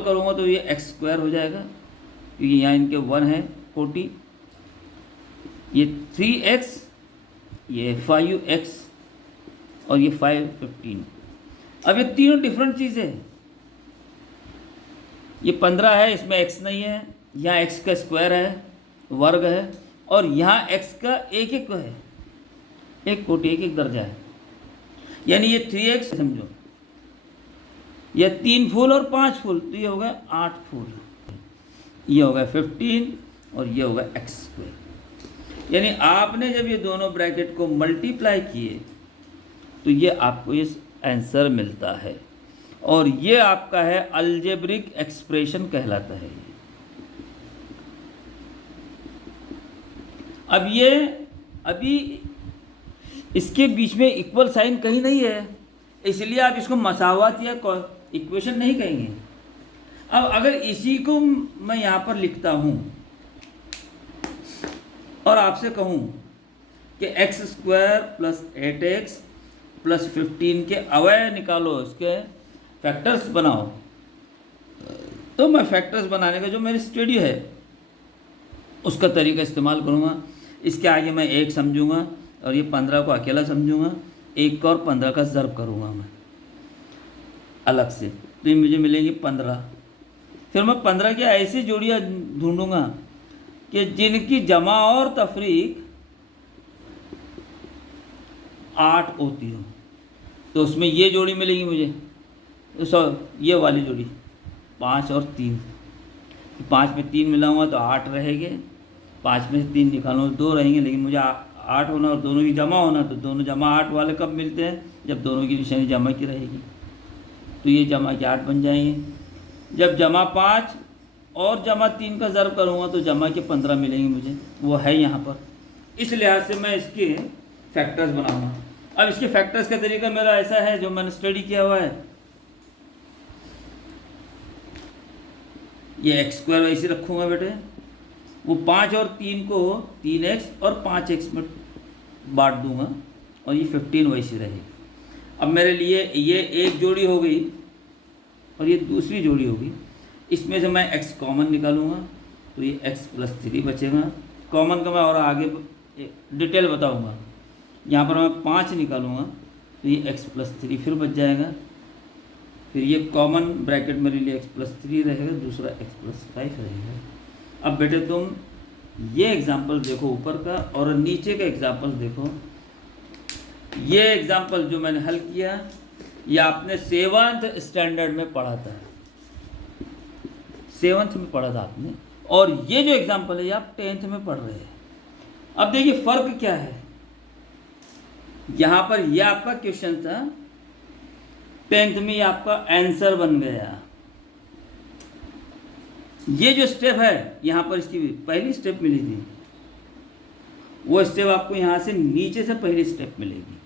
Simple करूँगा तो ये एक्स स्क्वायर हो जाएगा, क्योंकि यहाँ इनके 1 है 40, ये 3x, ये 5x और ये 515। अब ये तीनों डिफरेंट चीज़ें हैं। ये 15 है, इसमें x नहीं है, यहाँ x का स्क्वायर है, वर्ग है, और यहाँ x का एक एक है, एक कोटि, एक एक दर्जा है, यानी ये 3x समझो, ये 3 फूल और 5 फूल, तो ये हो गया 8 फूल, ये होगा 15 और ये होगा एक्स स्क्वायर। यानी आपने जब ये दोनों ब्रैकेट को मल्टीप्लाई किए तो ये आपको ये आंसर मिलता है, और ये आपका है अलजेब्रिक एक्सप्रेशन कहलाता है। अब ये अभी इसके बीच में इक्वल साइन कहीं नहीं है, इसलिए आप इसको मसावत या इक्वेशन नहीं कहेंगे। अब अगर इसी को मैं यहाँ पर लिखता हूँ और आपसे कहूँ कि x square plus 8x plus 15 के अवयव निकालो, इसके फैक्टर्स बनाओ, तो मैं फैक्टर्स बनाने का जो मेरी स्टडी है उसका तरीका इस्तेमाल करूँगा। इसके आगे मैं 1 समझूंगा और ये 15 को अकेला समझूंगा, 1 और 15 का ज़र्ब करूँगा मैं अलग से, तो ये मुझे मिलेंगी 15। फिर मैं 15 की ऐसी जोड़ियाँ ढूंढूंगा कि जिनकी जमा और तफरीक 8 होती हो, तो उसमें ये जोड़ी मिलेगी मुझे, ये वाली जोड़ी 5 और 3, 5 में 3 मिलाऊंगा तो 8 रहेंगे, 5 में से 3 निकालूंगा 2 रहेंगे, लेकिन मुझे 8 होना और दोनों की जमा होना, तो दोनों जमा 8 वाले कब मिलते हैं, जब दोनों की निशानी जमा की रहेगी, तो ये जमा के 8 बन जाएंगे। जब जमा 5 और जमा 3 का ज़र्ब करूँगा तो जमा के 15 मिलेंगे मुझे, वो है यहाँ पर। इस लिहाज से मैं इसके फैक्टर्स बनाऊँगा। अब इसके फैक्टर्स का तरीका मेरा ऐसा है जो मैंने स्टडी किया हुआ है, ये एक्स स्क्वायर वैसे रखूँगा बेटे, वो 5 और 3 को 3x और 5x में बांट दूँगा और ये 15 वैसे रहेगी। अब मेरे लिए ये एक जोड़ी हो गई और ये दूसरी जोड़ी होगी, इसमें से मैं x कॉमन निकालूंगा तो ये x प्लस 3 बचेगा। कॉमन का मैं और आगे डिटेल बताऊंगा। यहाँ पर मैं 5 निकालूंगा तो ये x प्लस 3 फिर बच जाएगा, फिर ये कॉमन ब्रैकेट मेरे लिए x प्लस 3 रहेगा, दूसरा x प्लस 5 रहेगा। अब बेटे तुम ये एग्जाम्पल देखो ऊपर का और नीचे का एग्जाम्पल देखो। ये एग्जाम्पल जो मैंने हल किया ये आपने 7th स्टैंडर्ड में पढ़ा था, 7th में पढ़ा था आपने, और ये जो एग्जाम्पल है ये आप 10th में पढ़ रहे हैं। अब देखिए फ़र्क क्या है, यहाँ पर ये आपका क्वेश्चन था, 10th में ये आपका आंसर बन गया। ये जो स्टेप है यहाँ पर इसकी पहली स्टेप मिली थी, वो स्टेप आपको यहाँ से नीचे से पहली स्टेप मिलेगी।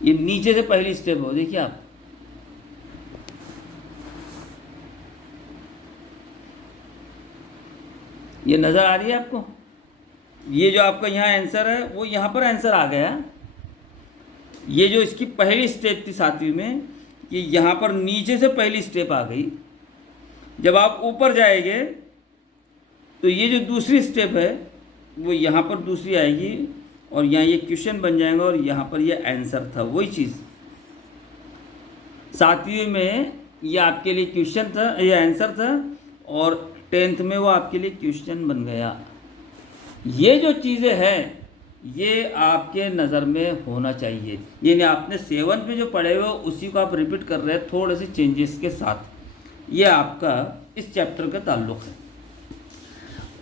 ये नीचे से पहली स्टेप हो, देखिए आप, ये नज़र आ रही है आपको, ये जो आपका यहाँ आंसर है वो यहाँ पर आंसर आ गया। ये जो इसकी पहली स्टेप थी 7वीं में, ये यहाँ पर नीचे से पहली स्टेप आ गई। जब आप ऊपर जाएंगे तो ये जो दूसरी स्टेप है वो यहाँ पर दूसरी आएगी और यहाँ ये क्वेश्चन बन जाएगा और यहाँ पर ये आंसर था। वही चीज़ 7वीं में ये आपके लिए क्वेश्चन था, ये आंसर था, और 10th में वो आपके लिए क्वेश्चन बन गया। ये जो चीज़ें हैं ये आपके नज़र में होना चाहिए, यानी आपने 7th में जो पढ़े हुए उसी को आप रिपीट कर रहे हैं थोड़े से चेंजेस के साथ। ये आपका इस चैप्टर का ताल्लुक़ है।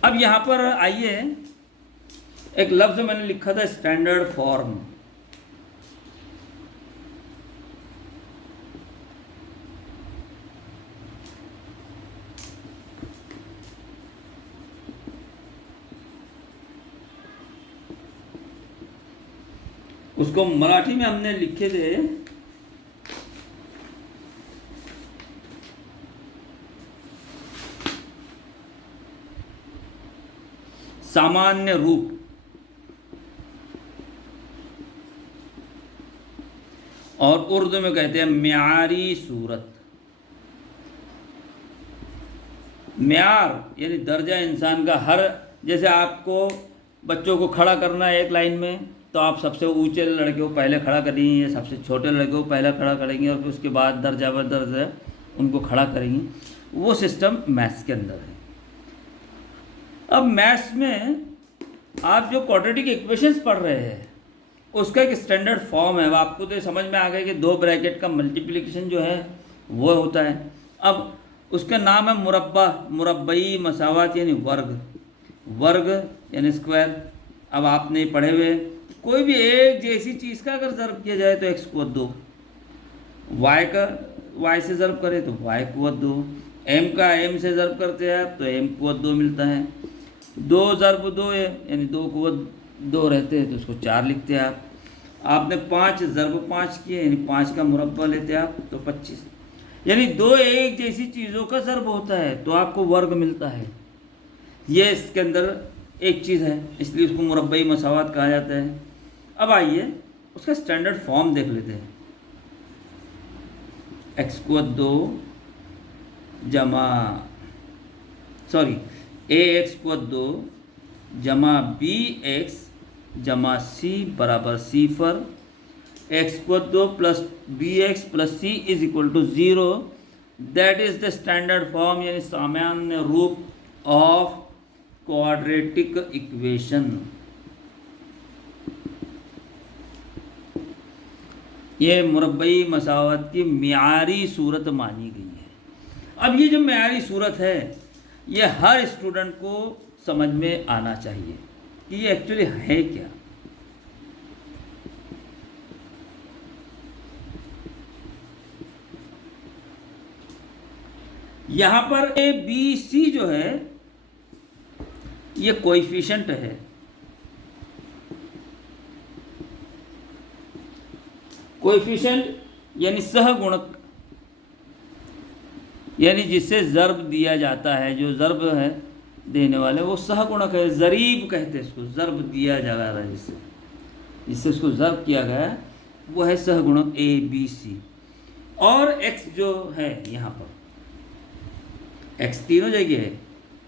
अब यहाँ पर आइए, एक लफ्ज़ मैंने लिखा था स्टैंडर्ड फॉर्म। उसको मराठी में हमने लिखे थे सामान्य रूप, और उर्दू में कहते हैं म्यारी सूरत। म्यार यानी दर्जा इंसान का, हर जैसे आपको बच्चों को खड़ा करना है एक लाइन में, तो आप सबसे ऊंचे लड़के को पहले खड़ा करेंगे, सबसे छोटे लड़के को पहले खड़ा करेंगे और फिर उसके बाद दर्जा ब दर्जा उनको खड़ा करेंगे। वो सिस्टम मैथ्स के अंदर है। अब मैथ्स में आप जो क्वाड्रेटिक इक्वेशंस पढ़ रहे हैं उसका एक स्टैंडर्ड फॉर्म है। अब आपको तो समझ में आ गया कि 2 ब्रैकेट का मल्टीप्लिकेशन जो है वो होता है। अब उसका नाम है मुरब्बा, मुरब्बई मसावत यानी वर्ग, वर्ग यानी स्क्वायर। अब आपने पढ़े हुए कोई भी एक जैसी चीज़ का अगर ज़र्ब किया जाए तो एक्स कुवत 2, वाई का वाई से ज़र्ब करे तो वाई कुवत 2, एम का एम से ज़र्ब करते हैं तो एम कुवत 2 मिलता है। 2 ज़र्ब 2 है यानी 2 कुवत 2 रहते हैं तो उसको 4 लिखते हैं आप। आपने 5 ज़र्ब 5 किए यानी 5 का मुरब्बा लेते हैं आप तो 25, यानी 2 एक जैसी चीज़ों का ज़र्ब होता है तो आपको वर्ग मिलता है। ये इसके अंदर एक चीज़ है, इसलिए उसको मुरब्बई मसावत कहा जाता है। अब आइए उसका स्टैंडर्ड फॉर्म देख लेते हैं। एक्स कुवत 2 जमा ए एक्स कुवत 2 जमा बी एक्स जमा सी बराबर सिफर, एक्स कुवत 2 plus b x plus c is equal to 0। That is the standard form यानी सामान्य रूप ऑफ क्वाड्रेटिक इक्वेशन। ये मुरब्बई मसावत की मियारी सूरत मानी गई है। अब ये जो मियारी सूरत है ये हर स्टूडेंट को समझ में आना चाहिए कि ये एक्चुअली है क्या। यहाँ पर ए बी सी जो है ये कोएफिशिएंट है। कोएफिशिएंट यानी सहगुणक, यानी जिससे ज़र्ब दिया जाता है, जो ज़र्ब है देने वाले वो सहगुणक है। ज़रीब कहते हैं इसको, ज़र्ब दिया जा रहा है जिससे जिससे इसको ज़र्ब किया गया है वो है सहगुणक ए बी सी। और एक्स जो है यहाँ पर एक्स तीनों जगह है।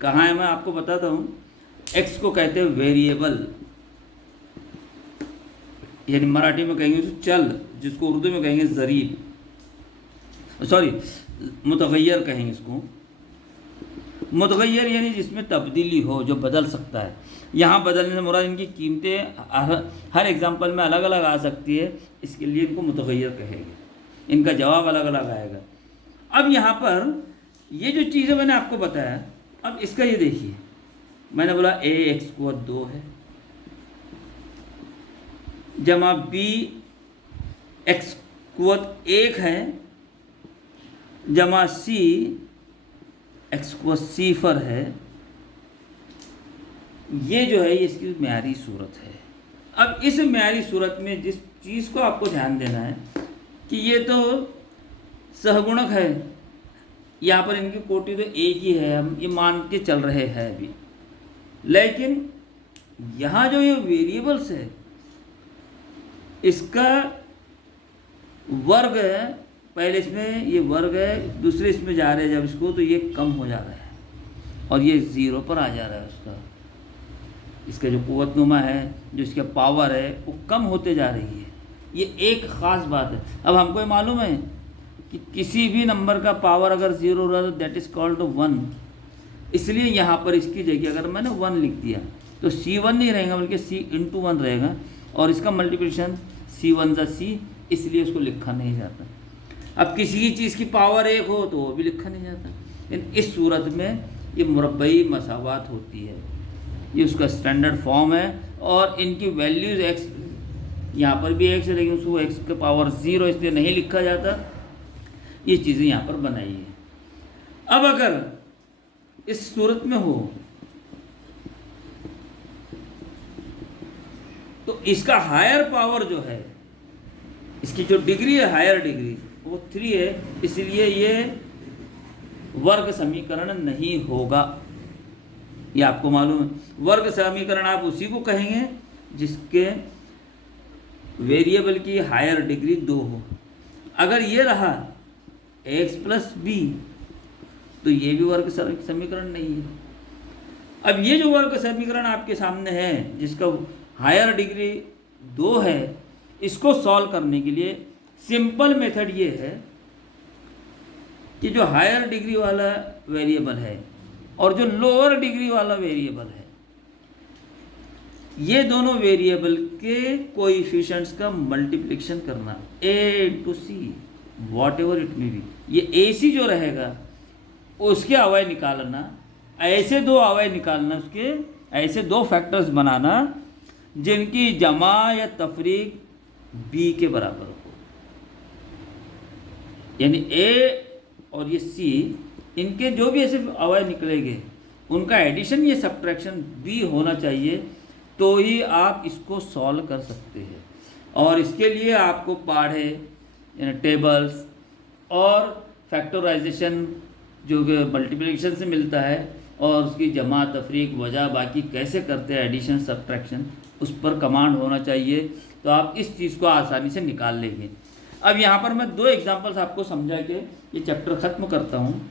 कहाँ है मैं आपको बताता हूँ। एक्स को कहते हैं वेरिएबल, यानी मराठी में कहेंगे उसको चल, जिसको उर्दू में कहेंगे ज़रीब, मुतगय्यर कहेंगे इसको। मुतगय्यर यानी जिसमें तब्दीली हो, जो बदल सकता है। यहाँ बदलने से मुराद इनकी कीमतें हर एग्जाम्पल में अलग अलग आ सकती है, इसके लिए इनको मुतगय्यर कहेंगे, इनका जवाब अलग अलग आएगा। अब यहाँ पर ये जो चीज़ें मैंने आपको बताया, अब इसका ये देखिए, मैंने बोला ए एक्स कुवत 2 है जमा बी एक्स कुवत 1 है जमा सी एक्स कुवत सिफर है। ये जो है इसकी म्यारी सूरत है। अब इस म्यारी सूरत में जिस चीज़ को आपको ध्यान देना है कि ये तो सहगुणक है, यहाँ पर इनकी कोटि तो एक ही है, हम ये मान के चल रहे हैं अभी। लेकिन यहाँ जो ये वेरिएबल्स है इसका वर्ग है, पहले इसमें ये वर्ग है, दूसरे इसमें जा रहे हैं जब इसको तो ये कम हो जा रहा है और ये 0 पर आ जा रहा है। उसका इसका जो कुव्वतनुमा है, जो इसका पावर है वो कम होते जा रही है। ये एक ख़ास बात है। अब हमको ये मालूम है कि किसी भी नंबर का पावर अगर 0 हो रहा है तो दैट इज़ कॉल्ड 1। इसलिए यहाँ पर इसकी जगह अगर मैंने 1 लिख दिया तो C1 नहीं रहेगा बल्कि C×1 रहेगा, और इसका मल्टीप्लिकेशन C1 + C, इसलिए उसको लिखा नहीं जाता। अब किसी की चीज़ की पावर 1 हो तो वो भी लिखा नहीं जाता। लेकिन इस सूरत में ये मुरब्बई मसावत होती है, ये उसका स्टैंडर्ड फॉर्म है। और इनकी वैल्यूज़ x, यहाँ पर भी x है लेकिन उसको x का पावर 0 इसलिए नहीं लिखा जाता। ये चीज़ें यहाँ पर बनाई है। अब अगर इस सूरत में हो तो इसका हायर पावर जो है, इसकी जो डिग्री है हायर डिग्री वो 3 है, इसलिए ये वर्ग समीकरण नहीं होगा। ये आपको मालूम है। वर्ग समीकरण आप उसी को कहेंगे जिसके वेरिएबल की हायर डिग्री 2 हो। अगर ये रहा x + b तो ये भी वर्ग समीकरण नहीं है। अब ये जो वर्ग समीकरण आपके सामने है जिसका हायर डिग्री 2 है, इसको सॉल्व करने के लिए सिंपल मेथड ये है कि जो हायर डिग्री वाला वेरिएबल है और जो लोअर डिग्री वाला वेरिएबल है, ये दोनों वेरिएबल के कोएफिशिएंट्स का मल्टीप्लिकेशन करना, a into see what ever it may be, ये ए सी जो रहेगा उसके अवयव निकालना, ऐसे दो अवयव निकालना, उसके ऐसे दो फैक्टर्स बनाना जिनकी जमा या तफरीक b के बराबर हो, यानी a और ये c, इनके जो भी ऐसे अवयव निकलेंगे उनका एडिशन या सब्ट्रैक्शन b होना चाहिए, तो ही आप इसको सॉल्व कर सकते हैं। और इसके लिए आपको पढ़े टेबल्स और फैक्टराइजेशन जो कि मल्टीप्लिकेशन से मिलता है और उसकी जमा तफरीक वजह बाकी कैसे करते हैं एडिशन सब्ट्रैक्शन, उस पर कमांड होना चाहिए, तो आप इस चीज़ को आसानी से निकाल लेंगे। अब यहाँ पर मैं 2 एग्जांपल्स आपको समझा के ये चैप्टर ख़त्म करता हूँ।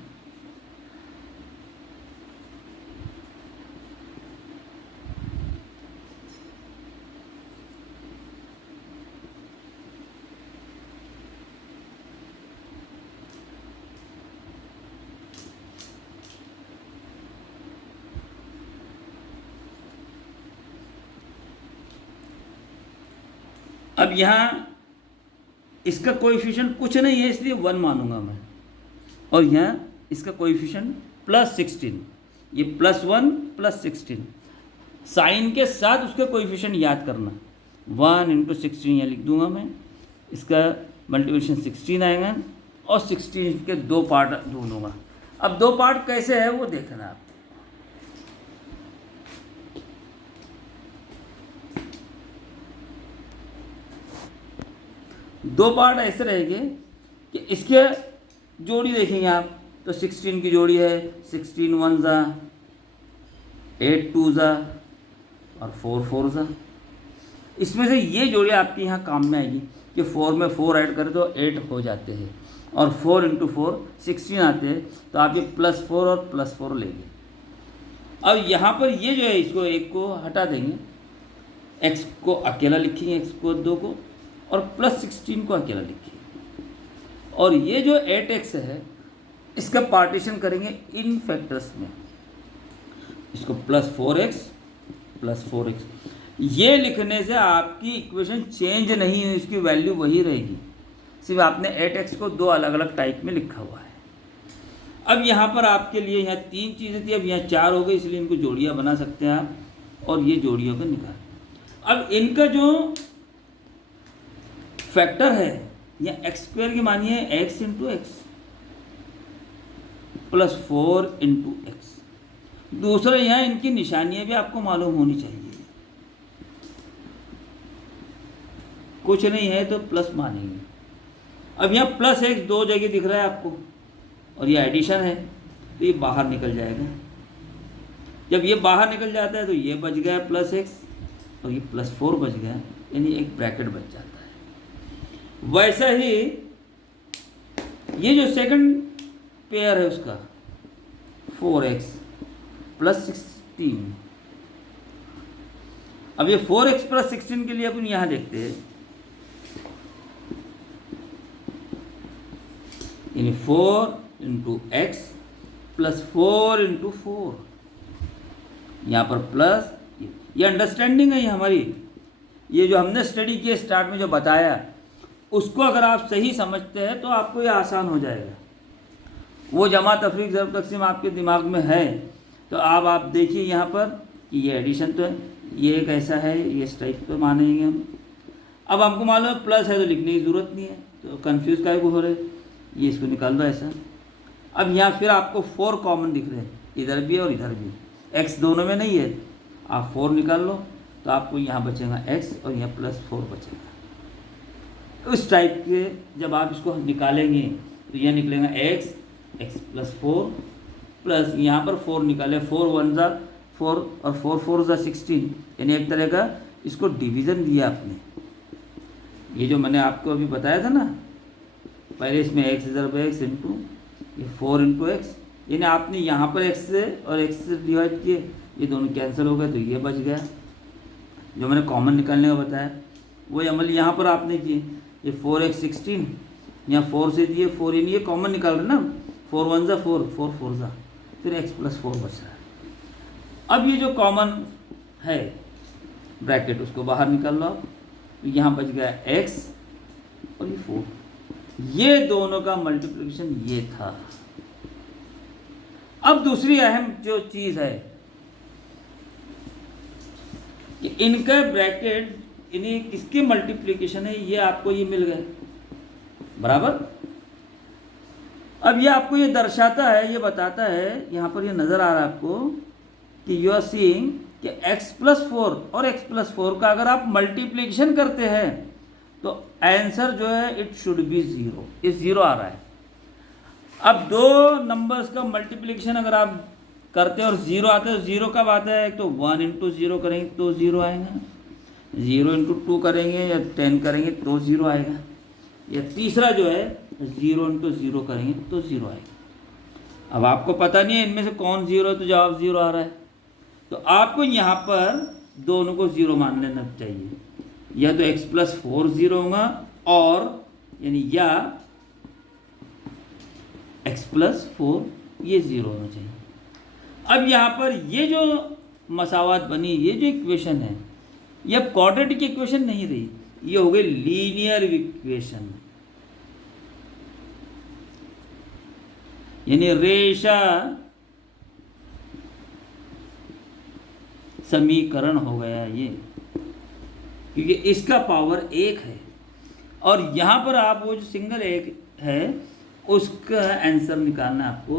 अब यहाँ इसका कोएफिशिएंट कुछ नहीं है इसलिए 1 मानूंगा मैं, और यहाँ इसका कोएफिशिएंट +16, ये +1 +16, साइन के साथ उसके कोएफिशिएंट याद करना, 1 इंटू 16 यहाँ लिख दूंगा मैं, इसका मल्टीप्लिकेशन 16 आएगा और 16 के 2 पार्ट ढूंढूंगा। अब 2 पार्ट कैसे है वो देखना आप। दो पार्ट ऐसे रहेंगे कि इसके जोड़ी देखेंगे आप तो 16 की जोड़ी है 16 1 ज़ा 8 2 ज़ा और 4 4 ज़ा। इसमें से ये जोड़ी आपकी यहाँ काम में आएगी कि 4 में 4 ऐड करें तो 8 हो जाते हैं और 4 इंटू 4 16 आते हैं, तो आप ये +4 और +4 लेंगे। अब यहाँ पर ये जो है इसको एक को हटा देंगे, x को अकेला लिखेंगे, x को 2 को, और +16 को अकेला लिखिए, और ये जो 8x है इसका पार्टीशन करेंगे इन फैक्टर्स में, इसको +4x, ये लिखने से आपकी इक्वेशन चेंज नहीं है, इसकी वैल्यू वही रहेगी, सिर्फ आपने 8x को 2 अलग अलग टाइप में लिखा हुआ है। अब यहाँ पर आपके लिए यहाँ 3 चीज़ें थी, अब यहाँ 4 हो गई, इसलिए इनको जोड़ियाँ बना सकते हैं आप, और ये जोड़ियों को निकाल। अब इनका जो फैक्टर है या x² की मानिए x into x +4 into x. दूसरा यहाँ इनकी निशानियाँ भी आपको मालूम होनी चाहिए, कुछ नहीं है तो प्लस मानेंगे। अब यहाँ +x 2 जगह दिख रहा है आपको, और ये एडिशन है तो ये बाहर निकल जाएगा। जब ये बाहर निकल जाता है तो ये बच गया +x और ये +4 बच गया, यानी एक ब्रैकेट बच जाता है। वैसा ही ये जो सेकंड पेयर है उसका 4x +16, अब ये 4x +16 के लिए अपन यहाँ देखते हैं, यानी 4 इंटू एक्स +4 इंटू 4, यहाँ पर प्लस, ये अंडरस्टैंडिंग है ये हमारी, ये जो हमने स्टडी किया स्टार्ट में जो बताया उसको अगर आप सही समझते हैं तो आपको ये आसान हो जाएगा। वो जमा तफरीक ज़रब तक़सीम आपके दिमाग में है, तो अब आप देखिए यहाँ पर कि ये एडिशन तो है, ये एक ऐसा है, ये इस टाइप पर मानेंगे हम। अब हमको मालूम है प्लस है तो लिखने की ज़रूरत नहीं है, तो कन्फ्यूज़ काहे को हो रहे, ये इसको निकाल दो ऐसा। अब यहाँ फिर आपको 4 कॉमन दिख रहे हैं, इधर भी और इधर भी, x दोनों में नहीं है, आप 4 निकाल लो तो आपको यहाँ बचेगा x और यहाँ +4 बचेगा। उस टाइप के जब आप इसको निकालेंगे तो यह निकलेगा x +4 प्लस यहाँ पर 4 निकाले, 4 1 ज़ा 4 और 4 4 ज़ा 16, यानी एक तरह का इसको डिवीज़न दिया आपने। ये जो मैंने आपको अभी बताया था ना, पहले इसमें x ज़रब x इंटू ये 4 इंटू एक्स, यानी आपने यहाँ पर x से और x से डिवाइड किए, ये दोनों कैंसिल हो गए तो ये बच गया जो मैंने कॉमन निकालने का बताया। वही अमल यहाँ पर आपने किए, ये 4x 16 यहाँ 4 से दिए 4, यानी ये कॉमन निकाल रहे ना, 4 1 ज़ा 4, 4 4 ज़ा, फिर x + 4 बच रहा है। अब ये जो कॉमन है ब्रैकेट उसको बाहर निकाल लो आप, तो यहाँ बच गया x और ये 4, ये दोनों का मल्टीप्लिकेशन ये था। अब दूसरी अहम जो चीज़ है कि इनका ब्रैकेट, इन्हें किसके मल्टीप्लिकेशन है, ये आपको ये मिल गए बराबर। अब ये आपको ये दर्शाता है, ये बताता है, यहाँ पर ये नज़र आ रहा है आपको कि यू आर सीइंग कि x + 4 और x + 4 का अगर आप मल्टीप्लिकेशन करते हैं तो आंसर जो है इट शुड बी 0, ये 0 आ रहा है। अब दो नंबर्स का मल्टीप्लिकेशन अगर आप करते हैं और 0 आता है, तो 0 कब आता है, तो 1 × 0 करेंगे तो 0 आएगा, 0 × 2 करेंगे या 10 करेंगे तो 0 आएगा, या तीसरा जो है 0 × 0 करेंगे तो 0 आएगा। अब आपको पता नहीं है इनमें से कौन 0 है तो जवाब 0 आ रहा है, तो आपको यहाँ पर दोनों को 0 मान लेना चाहिए, या तो x + 4 0 होगा और यानी या x + 4 ये 0 होना चाहिए। अब यहाँ पर ये जो मसावत बनी, ये जो इक्वेशन है, ये अब क्वाड्रेटिक इक्वेशन नहीं रही, ये हो गई लीनियर इक्वेशन, यानी रेषा समीकरण हो गया ये, क्योंकि इसका पावर 1 है और यहाँ पर आप वो जो सिंगल 1 है उसका आंसर निकालना है आपको।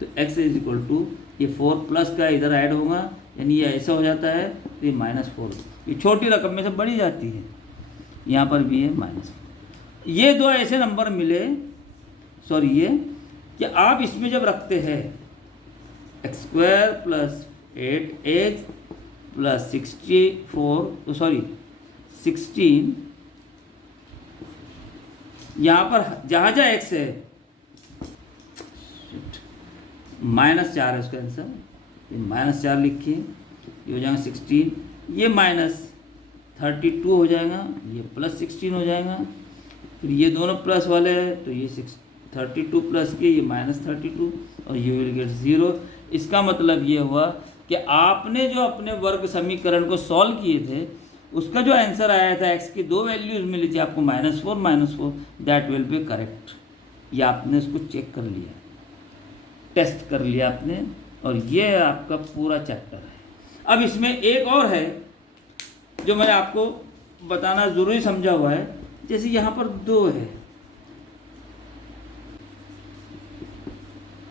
तो x = ये 4 प्लस का इधर ऐड होगा, यानी ये ऐसा हो जाता है, तो ये -4, ये छोटी रकम में से बढ़ी जाती है, यहाँ पर भी है -4। ये दो ऐसे नंबर मिले, सॉरी ये कि आप इसमें जब रखते हैं x² + 8x + 64 सॉरी 16, यहाँ पर जहाँ जहाँ x है -4 है उसका आंसर, ये -4 लिखिए, ये हो जाएगा 16, ये -32 हो जाएगा, ये +16 हो जाएगा, फिर ये दोनों प्लस वाले हैं तो ये 32 प्लस के ये -32 और ये विल गेट 0। इसका मतलब ये हुआ कि आपने जो अपने वर्ग समीकरण को सॉल्व किए थे उसका जो आंसर आया था, x की दो वैल्यूज मिली थी आपको -4 दैट विल बी करेक्ट। ये आपने उसको चेक कर लिया, टेस्ट कर लिया आपने, और ये आपका पूरा चैप्टर है। अब इसमें एक और है जो मैंने आपको बताना ज़रूरी समझा हुआ है, जैसे यहाँ पर 2 है,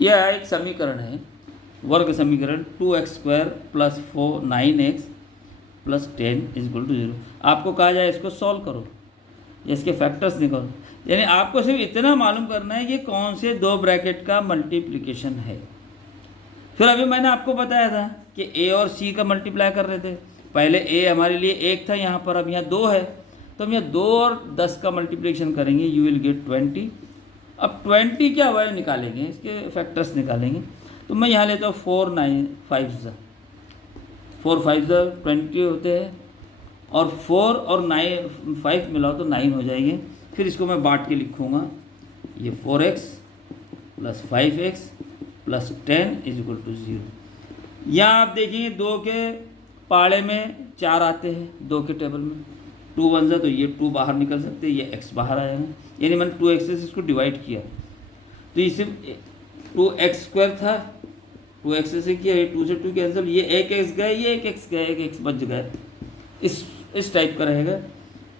यह एक समीकरण है, वर्ग समीकरण 2x² + 9x + 10 = 0। आपको कहा जाए इसको सॉल्व करो या इसके फैक्टर्स निकालो, यानी आपको सिर्फ इतना मालूम करना है कि कौन से दो ब्रैकेट का मल्टीप्लिकेशन है। फिर अभी मैंने आपको बताया था कि a और c का मल्टीप्लाई कर रहे थे, पहले a हमारे लिए 1 था यहाँ पर, अब यहाँ 2 है, तो हम यहाँ 2 और 10 का मल्टीप्लिकेशन करेंगे, यू विल गेट 20। अब 20 क्या हुआ निकालेंगे, इसके फैक्टर्स निकालेंगे, तो मैं यहाँ लेता हूँ 4 9 5 4 5 20 होते हैं, और 4 और 9 5 मिलाओ तो 9 हो जाएंगे। फिर इसको मैं बांट के लिखूँगा, ये 4x + 5x + 10 = 0। यहाँ आप देखेंगे 2 के पाड़े में 4 आते हैं, 2 के टेबल में 2 1 तो ये 2 बाहर निकल सकते हैं, ये x बाहर आएगा, यानी मैंने 2x से इसको डिवाइड किया, तो इसे 2x² था, 2x से किया, ये 2 से 2 कैंसिल, ये एक x गए, ये एक x गए, एक x बच गए, इस टाइप का रहेगा।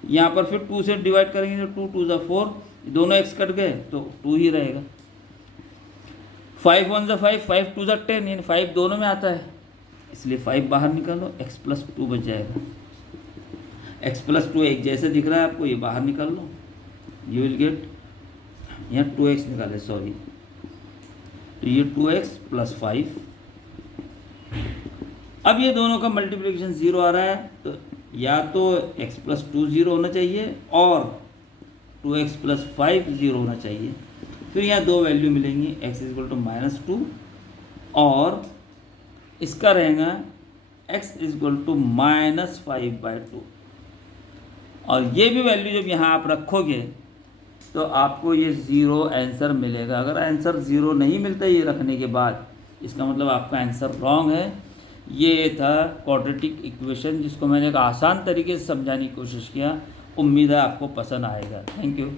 यहाँ पर फिर 2 से डिवाइड करेंगे तो 2 2 4, दोनों x कट गए तो 2 ही रहेगा। 5 1 5, 5 2 10, यानी 5 दोनों में आता है, इसलिए 5 बाहर निकालो, x + 2 बच जाएगा। x + 2 एक जैसे दिख रहा है आपको, ये बाहर निकाल लो, यू विल गेट, यहाँ 2x निकाले सॉरी, तो ये 2x + 5। अब ये दोनों का मल्टीप्लिकेशन 0 आ रहा है, तो या तो x + 2 0 होना चाहिए और 2x + 5 0 होना चाहिए। फिर यहाँ 2 वैल्यू मिलेंगी, x = -2 और इसका रहेगा x इजक्वल टू -5/2। और ये भी वैल्यू जब यहाँ आप रखोगे तो आपको ये ज़ीरो आंसर मिलेगा। अगर आंसर ज़ीरो नहीं मिलता ये रखने के बाद, इसका मतलब आपका आंसर रॉन्ग है। ये था क्वाड्रेटिक इक्वेशन, जिसको मैंने एक आसान तरीके से समझाने की कोशिश किया। उम्मीद है आपको पसंद आएगा। Thank you.